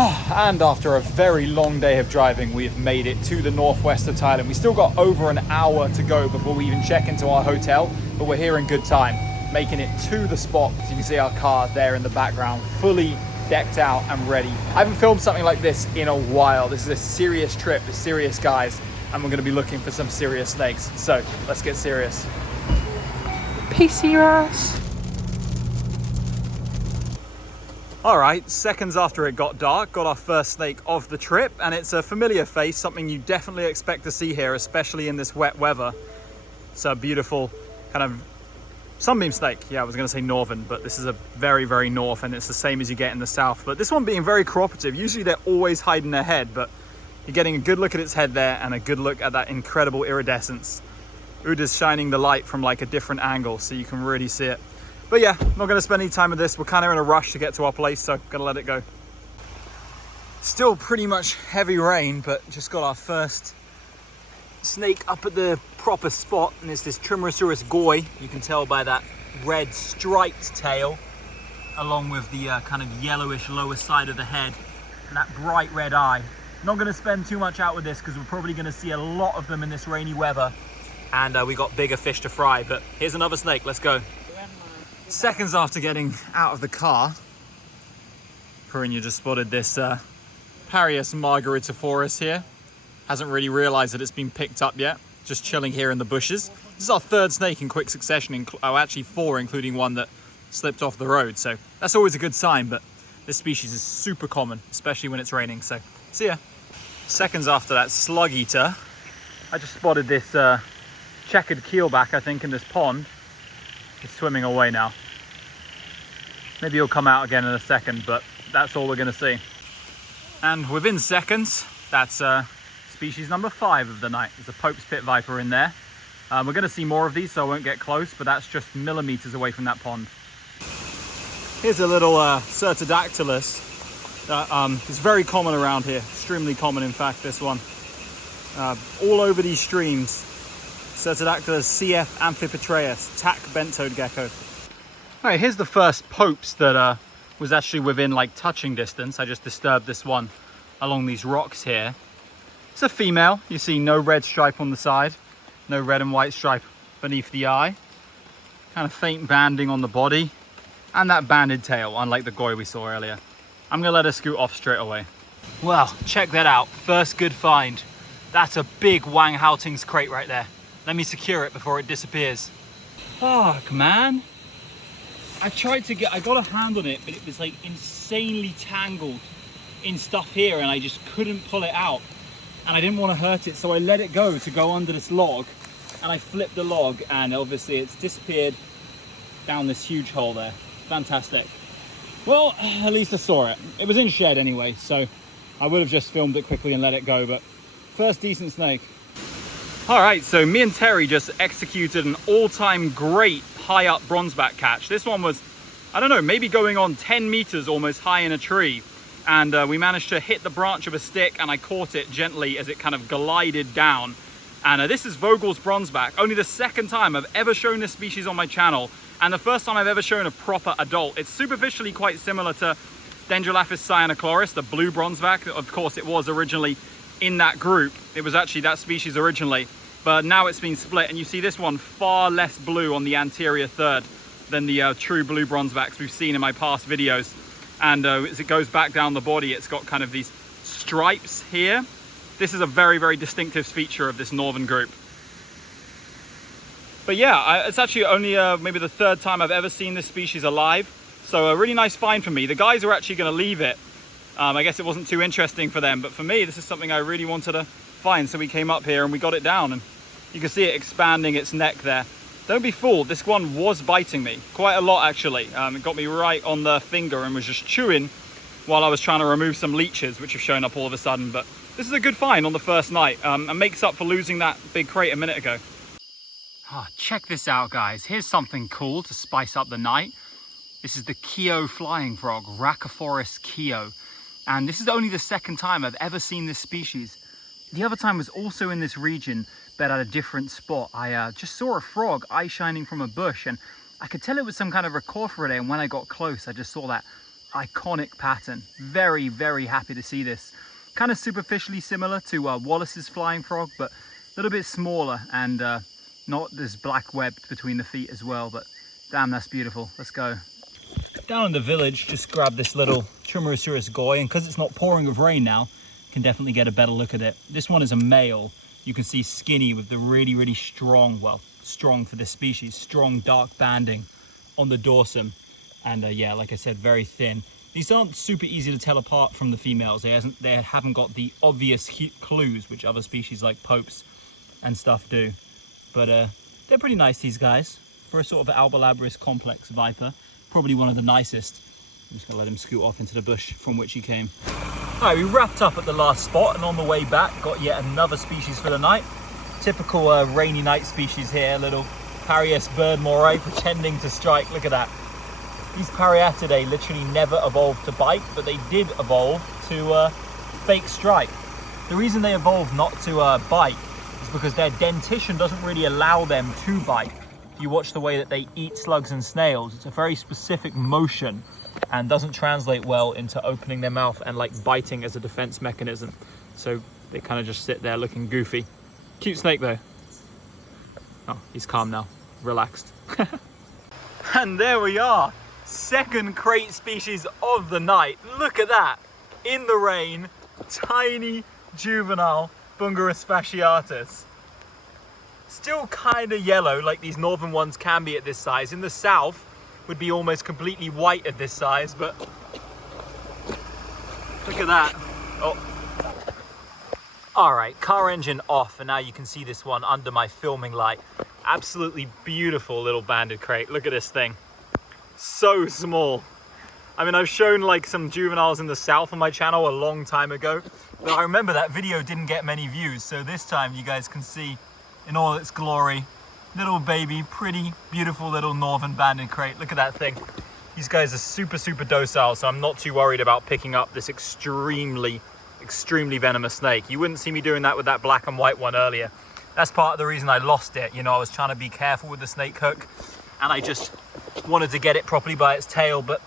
And after a very long day of driving, we have made it to the northwest of Thailand. We still got over an hour to go before we even check into our hotel, but we're here in good time, making it to the spot. As you can see our car there in the background, fully decked out and ready. I haven't filmed something like this in a while. This is a serious trip with serious guys, and we're gonna be looking for some serious snakes. So let's get serious. Peace your ass. All right, seconds after it got dark, got our first snake of the trip, and it's a familiar face, something you definitely expect to see here, especially in this wet weather. It's a beautiful kind of sunbeam snake. Yeah, I was gonna say northern, but this is a very, very north, and it's the same as you get in the south. But this one being very cooperative. Usually they're always hiding their head, but you're getting a good look at its head there and a good look at that incredible iridescence. Uda's shining the light from like a different angle, so you can really see it. But yeah, not gonna spend any time with this. We're kind of in a rush to get to our place, so gonna let it go. Still pretty much heavy rain, but just got our first snake up at the proper spot, and it's this Trimerosaurus goi. You can tell by that red striped tail, along with the kind of yellowish lower side of the head, and that bright red eye. Not gonna spend too much out with this because we're probably gonna see a lot of them in this rainy weather, and we got bigger fish to fry. But here's another snake, let's go. Seconds after getting out of the car, Perinya just spotted this Parius margaritiforus here. Hasn't really realized that it's been picked up yet. Just chilling here in the bushes. This is our third snake in quick succession, actually 4, including one that slipped off the road. So that's always a good sign, but this species is super common, especially when it's raining. So see ya. Seconds after that slug eater, I just spotted this checkered keelback, I think, in this pond. It's swimming away now. Maybe he'll come out again in a second, but that's all we're gonna see. And within seconds, that's species number 5 of the night. There's a Pope's Pit Viper in there. We're gonna see more of these, so I won't get close, but that's just millimeters away from that pond. Here's a little Certodactylus that is very common around here. Extremely common, in fact, this one. All over these streams. Certodactylus CF amphipatreus, tack bent-toed gecko. All right, here's the first Pope's that was actually within like touching distance. I just disturbed this one along these rocks here. It's a female. You see no red stripe on the side, no red and white stripe beneath the eye. Kind of faint banding on the body, and that banded tail, unlike the goi we saw earlier. I'm gonna let her scoot off straight away. Well, check that out. First good find. That's a big Wang Haoting's krait right there. Let me secure it before it disappears. Fuck, man. I got a hand on it, but it was like insanely tangled in stuff here, and I just couldn't pull it out. And I didn't want to hurt it, so I let it go to go under this log, and I flipped the log, and obviously it's disappeared down this huge hole there. Fantastic. Well, at least I saw it. It was in shed anyway, so I would have just filmed it quickly and let it go, but first decent snake. All right, so me and Terry just executed an all-time great high-up bronzeback catch. This one was, I don't know, maybe going on 10 meters almost high in a tree. And we managed to hit the branch of a stick, and I caught it gently as it kind of glided down. And this is Vogel's bronzeback. Only the second time I've ever shown this species on my channel, and the first time I've ever shown a proper adult. It's superficially quite similar to Dendrolaphis cyanochlorus, the blue bronzeback. Of course, it was originally in that group. It was actually that species originally, but now it's been split, and you see this one far less blue on the anterior third than the true blue bronzebacks we've seen in my past videos. And as it goes back down the body, it's got kind of these stripes here. This is a very, very distinctive feature of this northern group. But yeah, it's actually only maybe the third time I've ever seen this species alive. So a really nice find for me. The guys are actually going to leave it. I guess it wasn't too interesting for them, but for me, this is something I really wanted to find. So we came up here and we got it down, and you can see it expanding its neck there. Don't be fooled, this one was biting me quite a lot actually. It got me right on the finger and was just chewing while I was trying to remove some leeches, which have shown up all of a sudden. But this is a good find on the first night, and makes up for losing that big krait a minute ago. Oh, check this out, guys. Here's something cool to spice up the night. This is the Keo flying frog, Rhacophorus keo. And this is only the second time I've ever seen this species. The other time was also in this region, but at a different spot. I just saw a frog eye shining from a bush, and I could tell it was some kind of Rhacophoridae, and when I got close, I just saw that iconic pattern. Very, very happy to see this. Kind of superficially similar to Wallace's flying frog, but a little bit smaller and not this black web between the feet as well. But damn, that's beautiful. Let's go. Down in the village, just grab this little Trimerosaurus goi, and because it's not pouring with rain now, you can definitely get a better look at it. This one is a male. You can see skinny with the really, really strong, well, strong for this species, strong dark banding on the dorsum. And yeah, like I said, very thin. These aren't super easy to tell apart from the females. They haven't got the obvious clues, which other species like popes and stuff do. But they're pretty nice, these guys, for a sort of Albolabris complex viper. Probably one of the nicest. I'm just gonna let him scoot off into the bush from which he came. All right, we wrapped up at the last spot, and on the way back, got yet another species for the night. Typical rainy night species here, little Parias bird moray pretending to strike. Look at that. These Pariatidae literally never evolved to bite, but they did evolve to fake strike. The reason they evolved not to bite is because their dentition doesn't really allow them to bite. If you watch the way that they eat slugs and snails, it's a very specific motion and doesn't translate well into opening their mouth and like biting as a defense mechanism. So they kind of just sit there looking goofy. Cute snake though. Oh, he's calm now, relaxed. And there we are. Second krait species of the night. Look at that. In the rain, tiny juvenile Bungarus fasciatus. Still kind of yellow like these northern ones can be at this size. In the south would be almost completely white at this size, but look at that. Oh. All right, car engine off, and now you can see this one under my filming light. Absolutely beautiful little banded krait. Look at this thing. So small. I mean, I've shown like some juveniles in the south on my channel a long time ago, but I remember that video didn't get many views, so this time you guys can see in all its glory, little baby, pretty beautiful little northern banded krait. Look at that thing. These guys are super, super docile, so I'm not too worried about picking up this extremely venomous snake. You wouldn't see me doing that with that black and white one earlier. That's part of the reason I lost it. You know, I was trying to be careful with the snake hook, and I just wanted to get it properly by its tail. But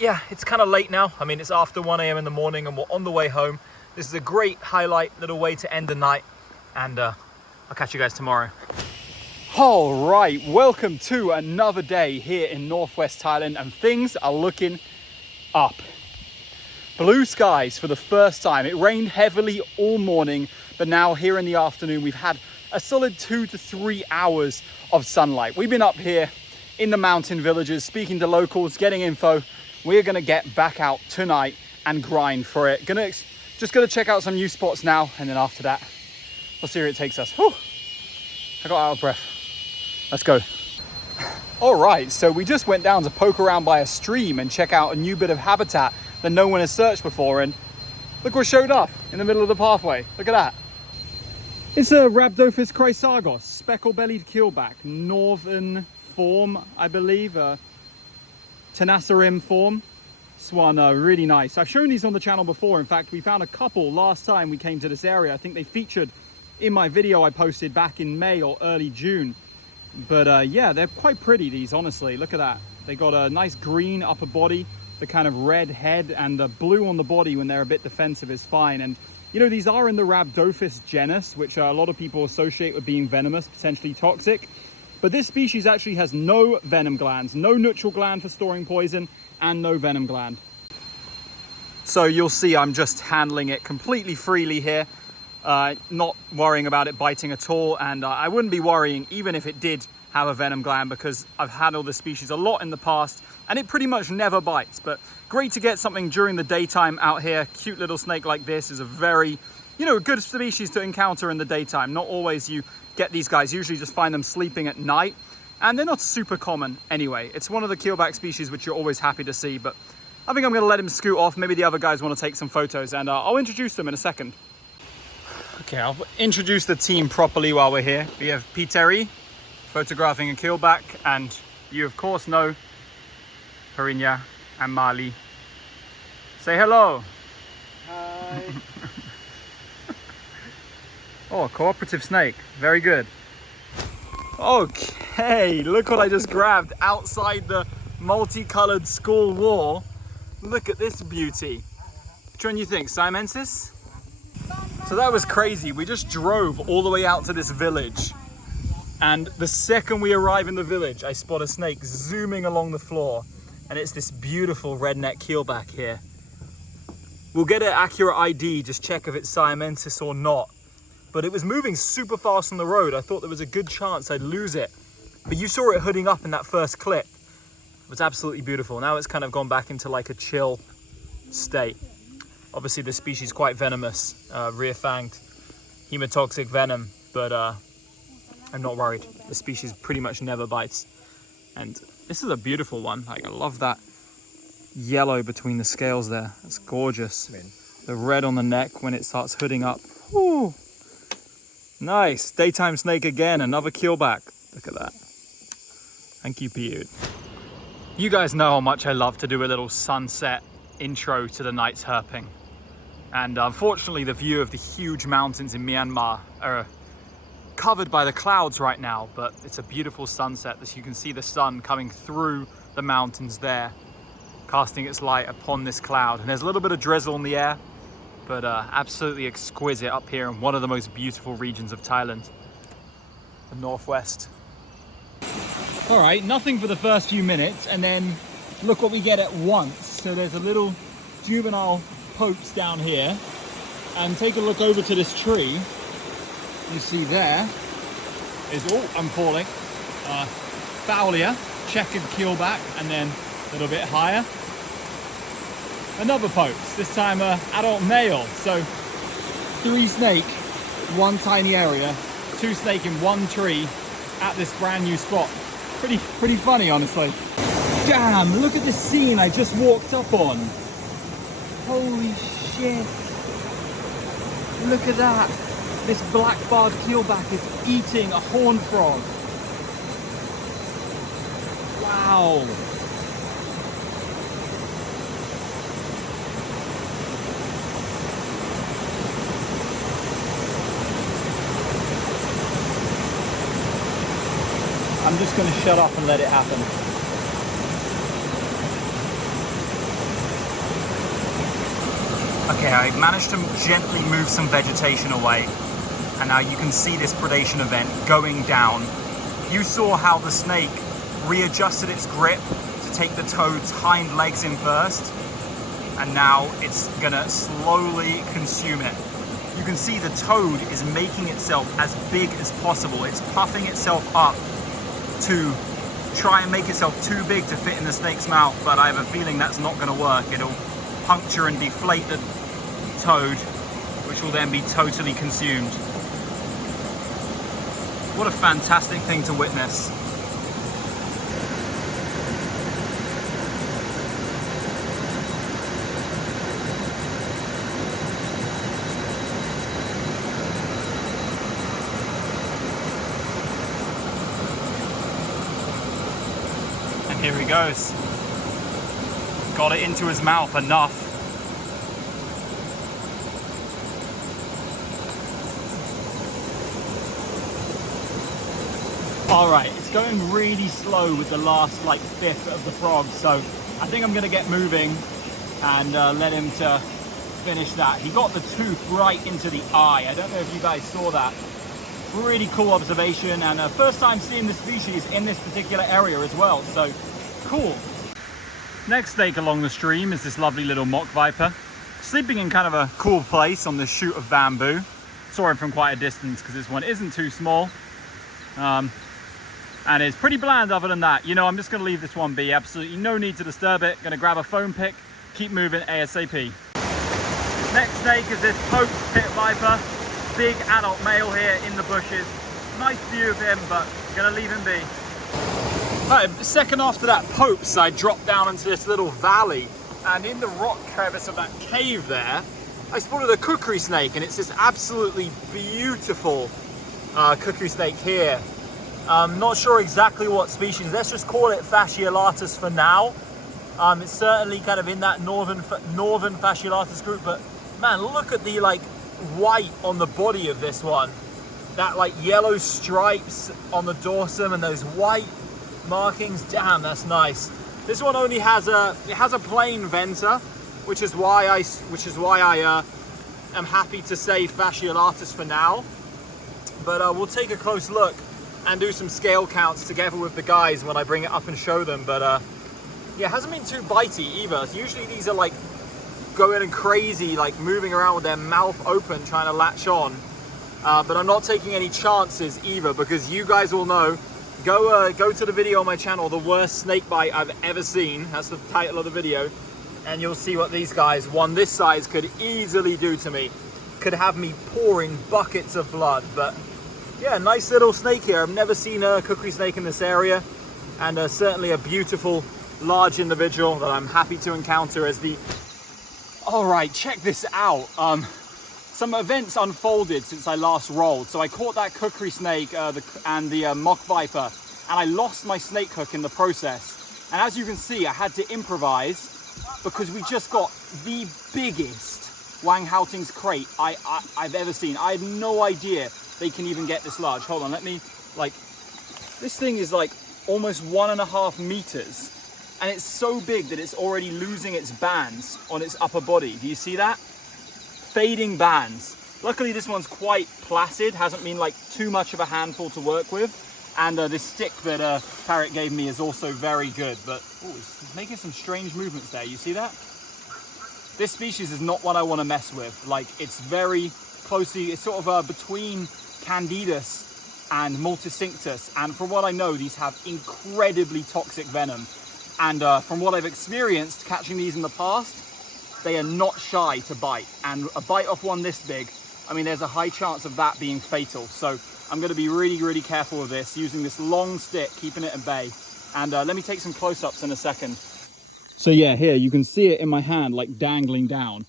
yeah, it's kind of late now. I mean, it's after 1 a.m. in the morning and we're on the way home. This is a great highlight little way to end the night, and I'll catch you guys tomorrow. All right, welcome to another day here in northwest Thailand, and things are looking up. Blue skies for the first time. It rained heavily all morning, but now here in the afternoon we've had a solid 2 to 3 hours of sunlight. We've been up here in the mountain villages, speaking to locals, getting info. We're gonna get back out tonight and grind for it. Just gonna check out some new spots now, and then after that, we'll see where it takes us. Whew. I got out of breath. Let's go. All right, so we just went down to poke around by a stream and check out a new bit of habitat that no one has searched before, and look what showed up in the middle of the pathway. Look at that. It's a Rhabdophis chrysargos, speckle-bellied keelback, northern form, I believe, tenacerim form. This one, really nice. I've shown these on the channel before. In fact, we found a couple last time we came to this area. I think they featured in my video I posted back in May or early June. But yeah, they're quite pretty, these, honestly. Look at that. They got a nice green upper body, the kind of red head, and the blue on the body when they're a bit defensive is fine. And you know, these are in the Rhabdophis genus, which a lot of people associate with being venomous, potentially toxic. But this species actually has no venom glands, no neutral gland for storing poison, and no venom gland. So you'll see I'm just handling it completely freely here, not worrying about it biting at all. And I wouldn't be worrying even if it did have a venom gland, because I've handled this species a lot in the past and it pretty much never bites. But great to get something during the daytime out here. Cute little snake like this is a very, you know, good species to encounter in the daytime. Not always you get these guys, usually just find them sleeping at night, and they're not super common anyway. It's one of the keelback species which you're always happy to see. But I think I'm going to let him scoot off. Maybe the other guys want to take some photos, and I'll introduce them in a second. Okay, I'll introduce the team properly while we're here. We have Peter photographing a keelback, and you of course know Harinya and Mali. Say hello. Hi. Oh, a cooperative snake. Very good. Okay, look what I just grabbed outside the multicolored school wall. Look at this beauty. Which one do you think, Siamensis? So that was crazy. We just drove all the way out to this village. And the second we arrive in the village, I spot a snake zooming along the floor. And it's this beautiful redneck keelback here. We'll get an accurate ID, just check if it's Siamensis or not. But it was moving super fast on the road. I thought there was a good chance I'd lose it. But you saw it hooding up in that first clip. It was absolutely beautiful. Now it's kind of gone back into like a chill state. Obviously the species is quite venomous, rear-fanged, hemotoxic venom, but I'm not worried. The species pretty much never bites. And this is a beautiful one. Like, I love that yellow between the scales there. That's gorgeous. The red on the neck when it starts hooding up. Ooh. Nice. Daytime snake again. Another keelback. Look at that. Thank you, Pete. You guys know how much I love to do a little sunset intro to the night's herping. And unfortunately, the view of the huge mountains in Myanmar are covered by the clouds right now, but it's a beautiful sunset. As you can see the sun coming through the mountains there, casting its light upon this cloud. And there's a little bit of drizzle in the air, but absolutely exquisite up here in one of the most beautiful regions of Thailand, the northwest. All right, nothing for the first few minutes, and then look what we get at once. So there's a little juvenile popes down here, and take a look over to this tree. You see there is, oh, I'm falling, Fowlia, checkered keelback, and then a little bit higher, another popes, this time adult male. So 3 snake, 1 tiny area, 2 snake in 1 tree at this brand new spot. Pretty funny, honestly. Damn, look at this scene I just walked up on. Holy shit. Look at that. This black-barred keelback is eating a horned frog. Wow. I'm just going to shut up and let it happen. Okay, I managed to gently move some vegetation away, and now you can see this predation event going down. You saw how the snake readjusted its grip to take the toad's hind legs in first, and now it's gonna slowly consume it. You can see the toad is making itself as big as possible. It's puffing itself up to try and make itself too big to fit in the snake's mouth, but I have a feeling that's not gonna work. It'll puncture and deflate the toad, which will then be totally consumed. What a fantastic thing to witness. And here he goes. Got it into his mouth enough. All right, it's going really slow with the last like 1/5 of the frog, so I think I'm gonna get moving and let him to finish that. He got the tooth right into the eye. I don't know if you guys saw that. Really cool observation, and first time seeing the species in this particular area as well, so cool. Next snake along the stream is this lovely little mock viper, sleeping in kind of a cool place on this shoot of bamboo. Saw him from quite a distance because this one isn't too small. And it's pretty bland other than that. You know, I'm just gonna leave this one be. Absolutely no need to disturb it. Gonna grab a phone pick, keep moving ASAP. Next snake is this Pope's pit viper. Big adult male here in the bushes. Nice view of him, but gonna leave him be. All right, a second after that Pope's, I dropped down into this little valley, and in the rock crevice of that cave there, I spotted a Kukri snake, and it's this absolutely beautiful Kukri snake here. Not sure exactly what species. Let's just call it fasciolatus for now. It's certainly kind of in that northern fasciolatus group, but man, look at the like white on the body of this one. That like yellow stripes on the dorsum and those white markings. Damn, that's nice. This one only has a plain venter, which is why I am happy to say fasciolatus for now. But we'll take a close look and do some scale counts together with the guys when I bring it up and show them. But yeah, it hasn't been too bitey either. Usually these are like going crazy, like moving around with their mouth open trying to latch on. But I'm not taking any chances either, because you guys will know. Go to the video on my channel, the worst snake bite I've ever seen. That's the title of the video. And you'll see what these guys, one this size, could easily do to me. Could have me pouring buckets of blood. But yeah, nice little snake here. I've never seen a kukri snake in this area. And certainly a beautiful, large individual that I'm happy to encounter as the... All right, check this out. Some events unfolded since I last rolled. So I caught that kukri snake and the mock viper, and I lost my snake hook in the process. And as you can see, I had to improvise because we just got the biggest Wang Haoting's krait I've ever seen. I had no idea they can even get this large. Hold on, let me, like, this thing is like almost 1.5 meters. And it's so big that it's already losing its bands on its upper body. Do you see that? Fading bands. Luckily this one's quite placid, hasn't been like too much of a handful to work with. And this stick that Parrot gave me is also very good. But oh, it's making some strange movements there. You see that? This species is not one I want to mess with. Like, it's very closely, it's sort of between Candidus and Multicinctus. And from what I know, these have incredibly toxic venom. And from what I've experienced catching these in the past, they are not shy to bite. And a bite off one this big, I mean, there's a high chance of that being fatal. So I'm going to be really, really careful with this, using this long stick, keeping it at bay. And let me take some close-ups in a second. So yeah, here you can see it in my hand, like dangling down.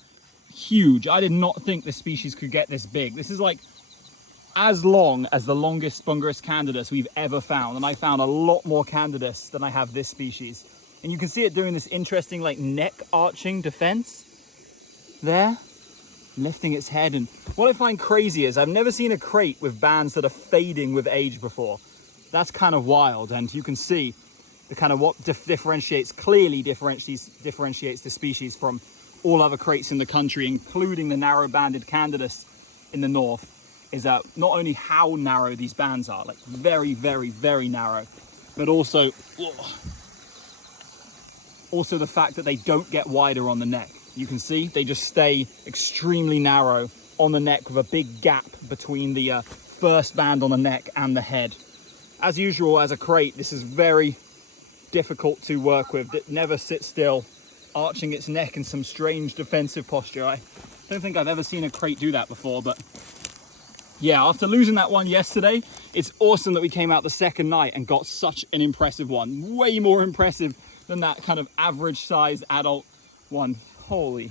Huge. I did not think this species could get this big. This is like as long as the longest Spungerus candidus we've ever found. And I found a lot more candidus than I have this species. And you can see it doing this interesting like neck arching defense there, lifting its head. And what I find crazy is I've never seen a krait with bands that are fading with age before. That's kind of wild. And you can see the kind of what clearly differentiates the species from all other kraits in the country, including the narrow-banded candidus in the north, is that not only how narrow these bands are, like very, very, very narrow, but also the fact that they don't get wider on the neck. You can see they just stay extremely narrow on the neck with a big gap between the first band on the neck and the head. As usual, as a krait, this is very difficult to work with. It never sits still, arching its neck in some strange defensive posture. I don't think I've ever seen a krait do that before, but yeah, after losing that one yesterday, it's awesome that we came out the second night and got such an impressive one. Way more impressive than that kind of average sized adult one. Holy,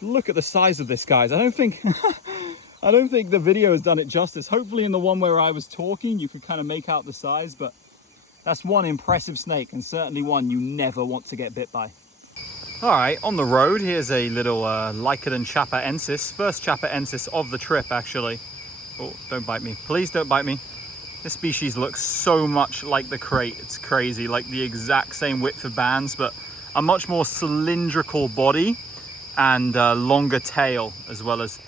look at the size of this, guys. I don't think the video has done it justice. Hopefully in the one where I was talking, you could kind of make out the size, but that's one impressive snake, and certainly one you never want to get bit by. All right, on the road, here's a little Lycodon chapaensis. First chapaensis of the trip, actually. Oh, don't bite me. Please don't bite me. This species looks so much like the krait. It's crazy, like the exact same width of bands, but a much more cylindrical body and longer tail, as well as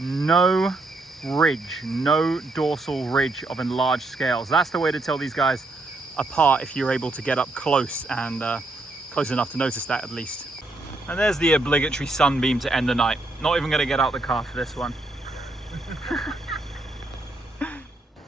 no ridge, no dorsal ridge of enlarged scales. That's the way to tell these guys apart if you're able to get up close and close enough to notice that, at least. And there's the obligatory sunbeam to end the night. Not even going to get out the car for this one.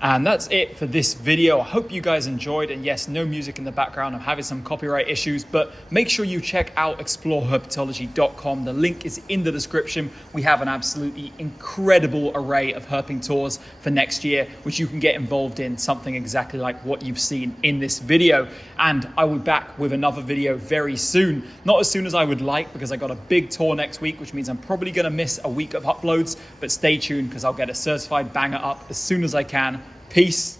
And that's it for this video. I hope you guys enjoyed, and yes, no music in the background. I'm having some copyright issues, but make sure you check out exploreherpetology.com. The link is in the description. We have an absolutely incredible array of herping tours for next year, which you can get involved in, something exactly like what you've seen in this video. And I will be back with another video very soon. Not as soon as I would like, because I got a big tour next week, which means I'm probably gonna miss a week of uploads, but stay tuned because I'll get a certified banger up as soon as I can. Peace.